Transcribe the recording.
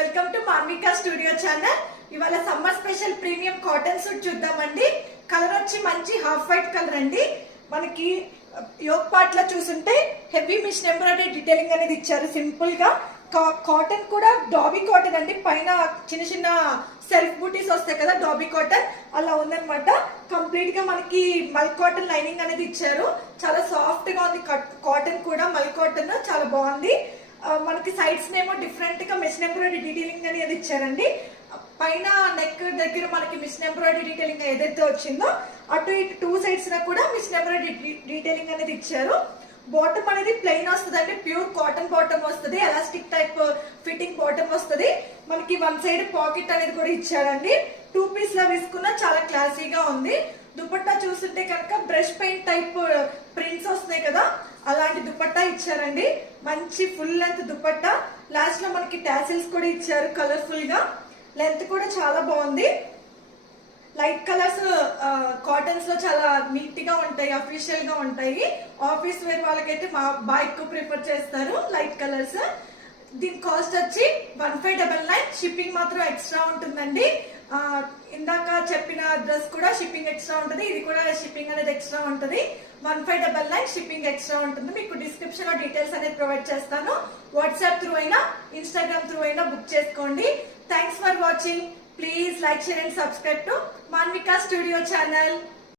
Welcome to Manvika studio channel. ఇవాళ summer special premium cotton suit చూద్దామండి. Colour వచ్చి మంచి హాఫ్ వైట్ కలర్ అండి. మనకి యోక్ పార్ట్ లో చూసుంటే హెవీ మిషన్ ఎంబ్రాయిడరీ డీటెయిలింగ్ అనేది ఇచ్చారు. సింపుల్ గా కాటన్ కూడా డాబీ కాటన్ అండి. పైన చిన్న చిన్న సెల్ఫ్ బూటీస్ వస్తాయి కదా, డాబీ కాటన్ అలా ఉందన్నమాట. కంప్లీట్ గా మనకి మల్ కాటన్ లైనింగ్ అనేది ఇచ్చారు. చాలా సాఫ్ట్ గా ఉంది కాటన్ కూడా. మల్ కాటన్ చాలా బాగుంది. మనకి సైడ్స్ నేమో డిఫరెంట్ గా మిషన్ ఎంబ్రాయిడరీ డీటెయిలింగ్ అనేది ఇచ్చారండి. పైన నెక్ దగ్గర మనకి మిషన్ ఎంబ్రాయిడరీ డీటెయిలింగ్ ఏదైతే వచ్చిందో అటు ఇటు టూ సైడ్స్ కూడా మిషన్ ఎంబ్రాయిడరీ డీటెయిలింగ్ అనేది ఇచ్చారు. బాటమ్ అనేది ప్లెయిన్ వస్తుంది, ప్యూర్ కాటన్ బాటమ్ వస్తుంది. ఎలాస్టిక్ టైప్ ఫిట్టింగ్ బాటమ్ వస్తుంది. మనకి వన్ సైడ్ పాకెట్ అనేది కూడా ఇచ్చారండి. 2 పీస్ లా వేసుకున్నా చాలా క్లాసీగా ఉంది. దుపట్టా చూస్తుంటే కనుక బ్రష్ పెయింట్ టైప్ ప్రింట్స్ వస్తున్నాయి కదా, అలాంటి దుపట్టా ఇచ్చారండి. మంచి ఫుల్ లెంత్ దుపట్టా. లాస్ట్ లో మనకి టాసిల్స్ కూడా ఇచ్చారు కలర్ఫుల్ గా. లెంత్ కూడా చాలా బాగుంది. లైట్ కలర్స్ కాటన్స్ లో చాలా నీట్ గా ఉంటాయి, అఫీషియల్ గా ఉంటాయి. ఆఫీస్ వేర్ వాళ్ళకైతే బాగా ఎక్కువ ప్రిఫర్ చేస్తారు లైట్ కలర్స్. దీని కాస్ట్ వచ్చి 1599. షిప్పింగ్ మాత్రం ఎక్స్ట్రా ఉంటుందండి. ఇందాక చెప్పిన డ్రెస్ కూడా షిప్పింగ్ ఎక్స్ట్రా ఉంటుంది, ఇది కూడా షిప్పింగ్ అనేది ఎక్స్ట్రా ఉంటుంది. 1599 షిప్పింగ్ ఎక్స్ట్రా ఉంటుంది. మీకు డిస్క్రిప్షన్ లో డీటెయిల్స్ అనేది ప్రొవైడ్ చేస్తాను. వాట్సాప్ త్రూ అయినా ఇన్స్టాగ్రామ్ త్రూ అయినా బుక్ చేసుకోండి. Thanks for watching. Please like, share and subscribe to Manvika studio channel.